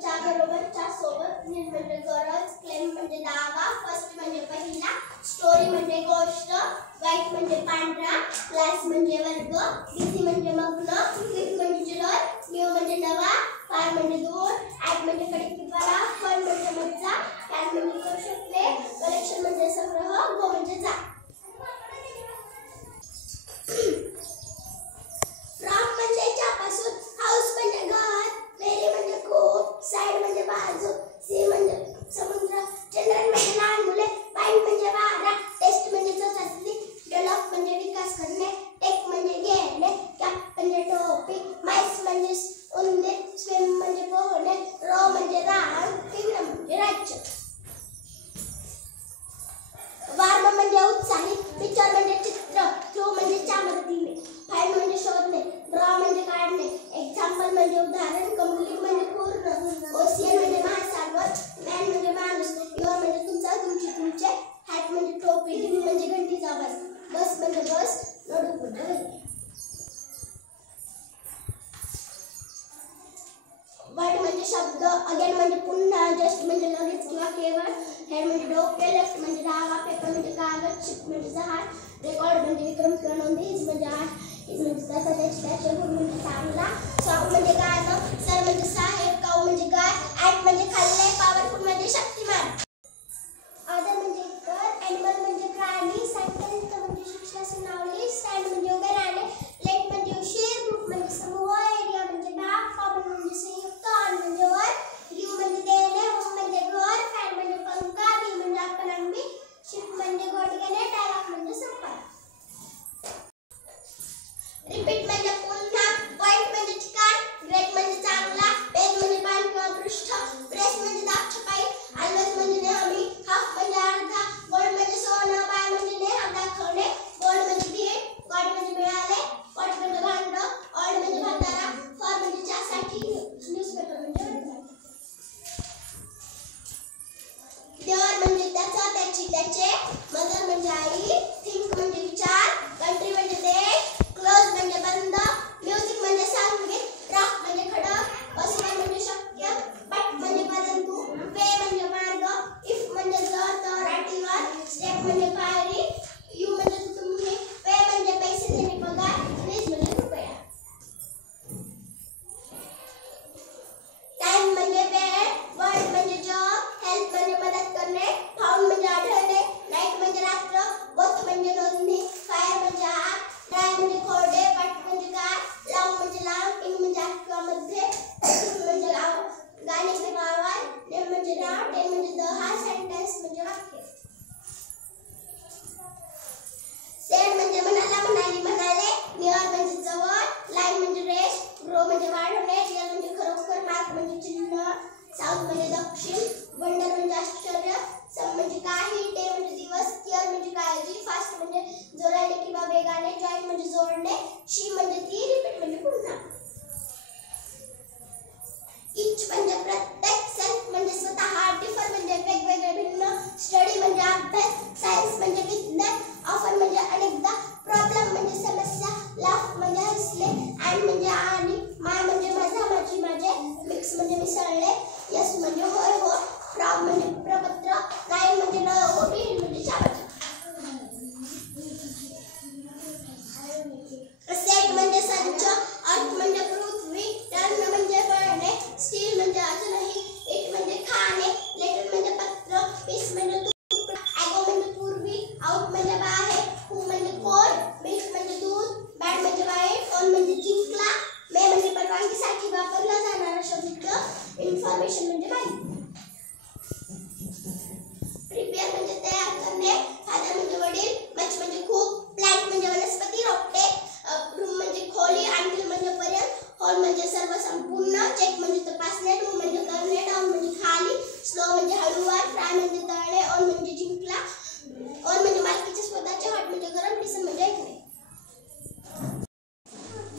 च्या बरोबर च्या सोबत, नीड म्हणजे गरज, क्लेम म्हणजे दावा, फर्स्ट म्हणजे पहिला, स्टोरी म्हणजे गोष्ट, व्हाईट म्हणजे पांढरा, क्लास म्हणजे वर्ग, बिझी म्हणजे मग्न, क्लिक म्हणजे चिरळ, न्यू म्हणजे नवा, फार म्हणजे दूर, ऍट म्हणजे कडकीपणा, फन म्हणजे मज्जा, कॅन म्हणजे करू शकते, कलेक्शन म्हणजे संग्रह, गो म्हणजे जा. फ्रॉम म्हणजे च्यापासून, हाऊस म्हणजे घर, व्हेरी म्हणजे खूप, साइड म्हणजे बाजू, सी म्हणजे समुद्र, चिल्ड्रन म्हणजे लहान मुले, बाइंड म्हणजे वारा, टेस्ट म्हणजे चाचणी, डेव्हलप म्हणजे विकास करणे, टेक म्हणजे घेणे, कॅप म्हणजे टोपी, माइस म्हणजे उंदीर, स्विम म्हणजे पोहणे, रो म्हणजे रान, किंगडम म्हणजे राज्य. वार्म म्हणजे उत्साही, पिक्चर म्हणजे चित्र, थ्रू म्हणजे च्या मदतीने, फाइंड म्हणजे शोधणे, ड्रॉ म्हणजे काढणे, एक्झाम्पल म्हणजे उदाहरण, कंप्लीट म्हणजे पूर्ण, ओशियन म्हणजे महासागर, मॅन म्हणजे माणूस, युअर म्हणजे तुमचा, तुमची, तुमचे, हॅट म्हणजे टोपी, डिंग म्हणजे घंटीचा आवाज, बस म्हणजे बस, नोटबुक म्हणजे वही. वर्ड म्हणजे शब्द, अगेन म्हणजे पुन्हा, जस्ट म्हणजे लगेच किंवा केवळ, हेड म्हणजे डोके, लेफ्ट म्हणजे डावा, पेपर म्हणजे कागद, शिप म्हणजे जहाज, रेकॉर्ड म्हणजे विक्रम किंवा नोंदी, हिज म्हणजे आठ, हिज म्हणजे तसा, त्याचे गुण म्हणजे चांगला, सॉन्ग म्हणजे गाणं, सर म्हणजे साहेब, काऊ म्हणजे गाय, ऍट म्हणजे खाल्ले, पॉवरफुल म्हणजे शक्तिमान. अदर म्हणजे इतर, ॲनिमल म्हणजे प्राणी, सेंटेन्स म्हणजे शिक्षा सुनावली, स्टँड म्हणजे उभे राहणे, लेट म्हणजे उशीर, ग्रुप म्हणजे समूह, एरिया म्हणजे भाग, कॉमन म्हणजे संयुक्त, ऑन म्हणजे वर, गिव्ह म्हणजे देणे, होम म्हणजे घर, फॅन म्हणजे पंखा, बी म्हणजे आपण आम्ही, शिप म्हणजे गोट घेणे, टाय ऑफ म्हणजे संपाय. रिपीट म्हणजे पुन्हा, पॉइंट म्हणजे ठिकाण, ग्रेट म्हणजे चांगला, पेज म्हणजे पान किंवा पृष्ठ, प्रेस म्हणजे दाब छपाई, ऑलवेज म्हणजे नेहमी, हाफ म्हणजे अर्धा, गोल्ड म्हणजे सोनं, बाय म्हणजे नेहा दाखवणे, गोल्ड म्हणजे भेट, गॉड म्हणजे मिळाले, पॉट म्हणजे भांड, ऑल्ड म्हणजे म्हातारा, फॉर म्हणजे च्यासाठी, न्यूजपेपर म्हणजे वर्तमान. देअर म्हणजे त्याचा, त्याची, त्याचे, मदर म्हणजे आई, थिंक म्हणजे विचार, कंट्री म्हणजे देश, क्लोज म्हणजे बंद, म्युझिक म्हणजे संगीत, ड्राफ्ट म्हणजे खडक, पॉसिबल म्हणजे शक्य, बट म्हणजे परंतु, वे म्हणजे मार्ग, इफ म्हणजे जर तर अटीवर, स्टेप म्हणजे पायरी, यू म्हणजे तुम्ही, पे म्हणजे पैसे देणे पगार, प्लीज म्हणजे कृपया. टाइम म्हणजे वेळ, वर्ड म्हणजे जग, हेल्प म्हणजे मदत करणे, फाउंड म्हणजे आढळणे, नाईट म्हणजे रात्र, बोथ म्हणजे नोंदणी, फायर म्हणजे आग, ड्राय म्हणजे कोरडे, बट म्हणजे काय, लांब म्हणजे लांब, इन म्हणजे आत किंवा मध्ये, म्हणजे गाणे किंवा आवाज, नेम म्हणजे नाव, टेन म्हणजे दहा, सेंटेन्स म्हणजे वाक्य. सेड म्हणजे म्हणाला, म्हणाली, म्हणाले, नियर म्हणजे जवळ, लाईन म्हणजे रेष, ग्रो म्हणजे वाढवणे, रिअल म्हणजे खरोखर, मार्क म्हणजे चिन्ह, साऊथ म्हणजे दक्षिण, वंडर म्हणजे आश्चर्य, सम म्हणजे काही, डे म्हणजे दिवस, केअर म्हणजे काळजी, फास्ट म्हणजे जोराने किंवा वेगाने, जॉईन म्हणजे जोडणे, शी म्हणजे ती, रिपीट म्हणजे पुन्हा. इच म्हणजे प्रत्येक, सेल्फ म्हणजे स्वतः, डिफर म्हणजे वेगवेगळे भिन्न, स्टडी म्हणजे अभ्यास, सायन्स म्हणजे विज्ञान, ऑफन म्हणजे अनेकदा, प्रॉब्लेम म्हणजे समस्या, लाफ म्हणजे हसले, अँड म्हणजे आणि, माय म्हणजे माझा, माझी, माझे, मिक्स म्हणजे मिसळले, यस म्हणजे होय हो, फ्रॉम म्हणजे प्रपत्र, नाईन म्हणजे नळकोटी, हिल म्हणजे शाबासकी. सेट म्हणजे संच, अर्थ म्हणजे पृथ्वी, टर्न म्हणजे वळणे, स्टील म्हणजे अजूनही, इट म्हणजे खाणे, लेटर म्हणजे पत्र, पीस म्हणजे तुकडा, ॲगो म्हणजे पूर्वी, आउट म्हणजे बाहेर, हू म्हणजे कोण, मिल्क म्हणजे दूध, बॅड म्हणजे वाईट, ऑन म्हणजे जिंकला, मे म्हणजे परवानगीसाठी वापरला जाणारा शब्द, इन्फॉर्मेशन म्हणजे माहिती. प्रिपेअर म्हणजे तयार करणे, फादर म्हणजे वडील, मच म्हणजे खूप, प्लांट म्हणजे वनस्पती, रोपटे, रूम म्हणजे खोली, अंटिल म्हणजे पर्यंत, होल म्हणजे सर्व संपूर्ण, चेक म्हणजे तपासणे, डू म्हणजे करणे, डाऊन म्हणजे खाली, स्लो म्हणजे हळूवार, फ्राय म्हणजे तळणे, ऑन म्हणजे जिंकला, ऑन म्हणजे मालकीचे स्वतःचे, हॉट म्हणजे गरम, लिसन म्हणजे ऐकणे.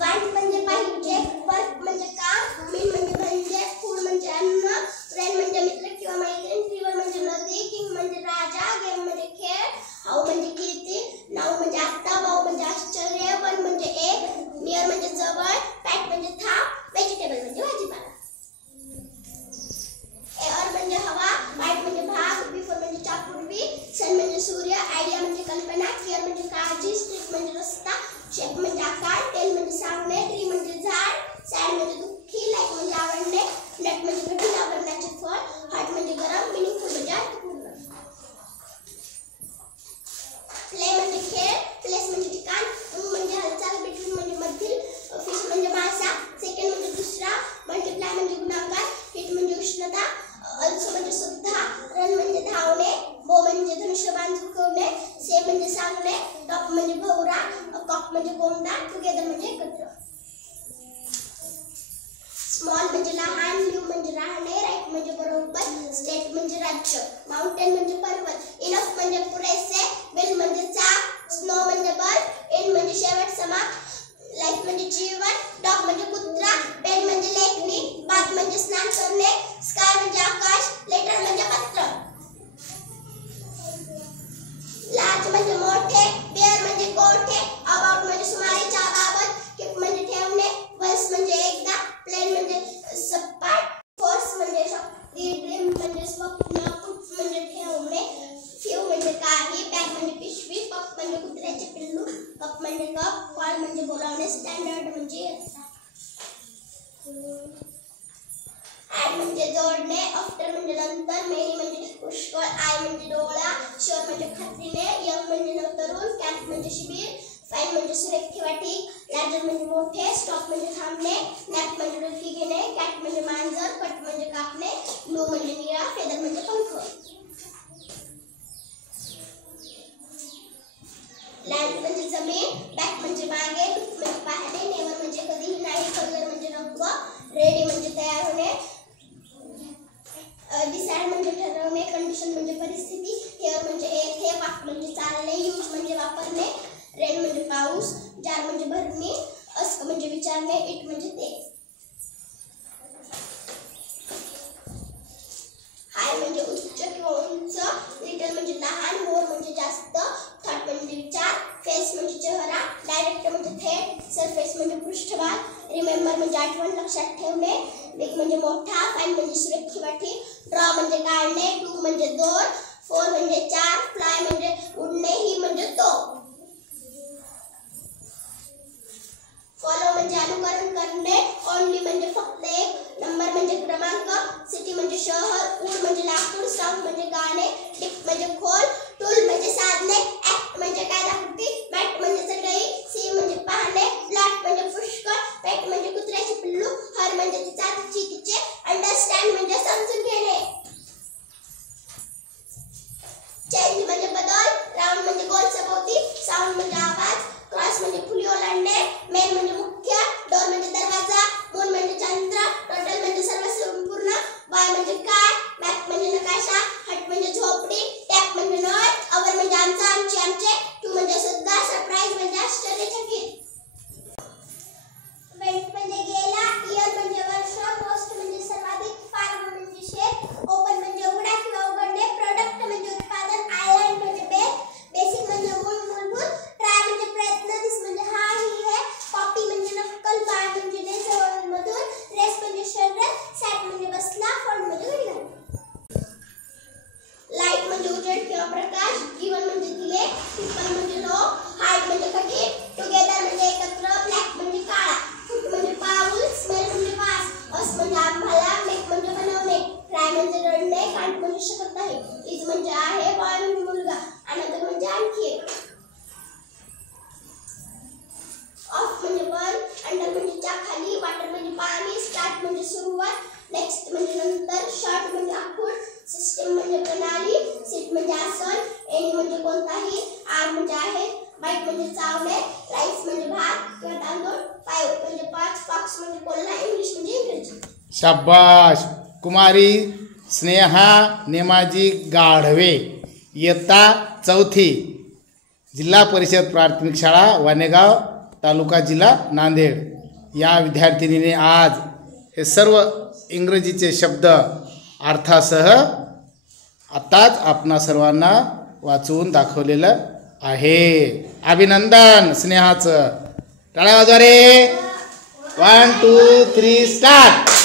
वांट म्हणजे पाहिजे, वर्क म्हणजे काम, मीन म्हणजे फूड म्हणजे अन्न, फ्रेंड म्हणजे मित्र किंवा मैत्रीण, रिव्हर म्हणजे नदी, किंग म्हणजे राजा, गेम म्हणजे खेळ, हाऊ म्हणजे किती, नाऊ म्हणजे आत्ता, वाऊ म्हणजे आश्चर्य, वन म्हणजे एक, नियर म्हणजे जवळ, पॅट म्हणजे थाप, व्हेजिटेबल म्हणजे भाजीपाला. स्मॉल म्हणजे लहान, लिव्ह म्हणजे राहणे, राईट म्हणजे बरोबर, स्टेट म्हणजे राज्य, माउंटेन म्हणजे पर्वत, इनफ म्हणजे पुरेसे, विल म्हणजे चाक, स्नो म्हणजे बर्फ, इन म्हणजे शेवट समा, लाईफ म्हणजे जीवन, डॉग म्हणजे कुत्रा, पेन म्हणजे लेखणी, बाथ म्हणजे स्नान करणे, स्काय म्हणजे आकाश, लेटर म्हणजे पत्र, लार्ज म्हणजे मोठे, बेअर म्हणजे गोठे, अबाउट म्हणजे सुमारे, बाबत, कीप म्हणजे ठेवणे, वन्स म्हणजे एकदा, प्लेन म्हणजे सपाट, फोर्स म्हणजे शक्ती, ड्रीम म्हणजे स्वप्न, पुट म्हणजे ठेवणे, फ्यू म्हणजे काही, बॅग म्हणजे पिशवी, पप म्हणजे कुत्र्याचे पिल्लू, कप म्हणजे कप, कॉल म्हणजे बोलावणे, स्टँडर्ड म्हणजे इयत्ता, ॲड म्हणजे जोडणे, आफ्टर म्हणजे नंतर, मेनी म्हणजे पुष्कळ, आय म्हणजे डोळा, शुअर म्हणजे खात्रीने, यंग म्हणजे तरुण, कॅम्प म्हणजे शिबिर, फाईन म्हणजे सुरेख किंवा ठीक, लार्जर म्हणजे मोठे, स्टॉप म्हणजे थांबणे, नॅप म्हणजे डुलकी घेणे, कॅट म्हणजे मांजर, कट म्हणजे कापणे, ब्लू म्हणजे निळा, फेदर म्हणजे पंख, लँड म्हणजे जमीन, बॅक म्हणजे मागे, लुक म्हणजे पाहणे, नेवर म्हणजे कधीही नाही, कलर म्हणजे रंग, रेडी म्हणजे तयार होणे, डिसाइड म्हणजे ठरवणे, कंडिशन म्हणजे परिस्थिती, हेअर म्हणजे एक, हे वाक म्हणजे चालणे, यूज म्हणजे वापरणे, रेन म्हणजे पाऊस, जार म्हणजे भरणी, अस्क म्हणजे विचारणे, इट म्हणजे ते, हाय म्हणजे उच्च किंवा उंच, लिटल म्हणजे लहान, मोर म्हणजे जास्त, थॉट म्हणजे विचार, फेस म्हणजे चेहरा, डायरेक्ट म्हणजे थेट, सरफेस म्हणजे पृष्ठभाग, रिमेंबर म्हणजे आठवण, लक्षात ठेवणे, बिग म्हणजे मोठा, फाईन म्हणजे सुरेख किंवा ठीक, ड्रॉ म्हणजे काढणे, टू म्हणजे दोन, फोर म्हणजे चार, फ्लाय म्हणजे उडणे, ही म्हणजे तो, फॉलो म्हणजे अनुकरण करणे, ओनली म्हणजे फक्त एक, नंबर म्हणजे क्रमांक, सिटी म्हणजे शहर, वूड म्हणजे लाकूड, सॉन्ग म्हणजे गाणे, टिप म्हणजे खोल, टूल म्हणजे साधने, ऍक्ट म्हणजे कायदाकृती, मॅट म्हणजे सगळी, सी म्हणजे पाहणे, फ्लॅट म्हणजे पुष्कळ, पेट म्हणजे कुत्र्याचे पिल्लू, हर म्हणजे तिचा, तिची, तिचे, अंडरस्टँड म्हणजे समजून घेणे, चेंज म्हणजे बदल, राऊंड म्हणजे गोल सभोवती, साऊंड म्हणजे आवाज, क्रॉस म्हणजे फुली ओलांडणे, मेन म्हणजे मुख्य, डोर म्हणजे दरवाजा, मून म्हणजे चंद्र, टोटल म्हणजे सर्व संपूर्ण, वाय म्हणजे काय, मॅप म्हणजे नकाशा, हट म्हणजे झोपडी, टॅप म्हणजे नळ, अवर म्हणजे आमचा, आमची, आमचे, टू म्हणजे सुद्धा, सरप्राईज म्हणजे आश्चर्यचकित, वेंट म्हणजे गेला, इयर म्हणजे वर्ष, मोस्ट म्हणजे सर्वाधिक, फार्म म्हणजे शेत, ओपन म्हणजे उघडा किंवा उघडणे, प्रोडक्ट म्हणजे उत्पादन, आयलँड म्हणजे बेट, बेसिक म्हणजे मूलभूत, ट्राय म्हणजे प्रयत्न, दिस म्हणजे हा, ही, हे, कॉपी म्हणजे नक्कल, बाय म्हणजे जवळ मधून, रेस म्हणजे शरीर, सॅट म्हणजे बसला, फॉन्ट म्हणजे घडीघाल, लाईट म्हणजे उजेड किंवा प्रकाश, गिवन म्हणजे दिले, सिंपल म्हणजे लोक, हार्ड म्हणजे कठीण, टुगेदर म्हणजे एकत्र, ब्लॅक म्हणजे काळा, फूट म्हणजे पाऊल, स्मेल म्हणजे वास, अस म्हणजे आम्हाला, मेक म्हणजे बनवणे, ट्राय म्हणजे रडणे, कांट म्हणजे शकत नाही, इज म्हणजे आहे, बॉय म्हणजे मुलगा, अनदर म्हणजे आणखी एक, ऑफ म्हणजे बंद, अंडर म्हणजे खाली, वाटर म्हणजे पाणी, स्टार्ट म्हणजे सुरुवात, नेक्स्ट म्हणजे नंतर, शॉर्ट म्हणजे आखूड, सिस्टम म्हणजे प्रणाली, सीट म्हणजे आसन, एनी म्हणजे कोणताही, आर म्हणजे आहे, बाईट म्हणजे चावणे, राईस म्हणजे भात किंवा तांदूळ, फाईव्ह म्हणजे 5, फॉक्स म्हणजे कोल्हा, इंग्लिश म्हणजे इंग्रजी. शाबाश. कुमारी स्नेहा नेमाजी गाढवे, इयत्ता 4थी, जिल्हा परिषद प्राथमिक शाळा वानेगाव, तालुका जिल्हा नांदेड. या विद्यार्थिनीने आज हे सर्व इंग्रजीचे शब्द अर्थासह आताच आपणा सर्वांना वाचून दाखवलेलं आहे. अभिनंदन स्नेहाचं. टाळ्या वाजवा रे. 1 2 3 स्टार्ट.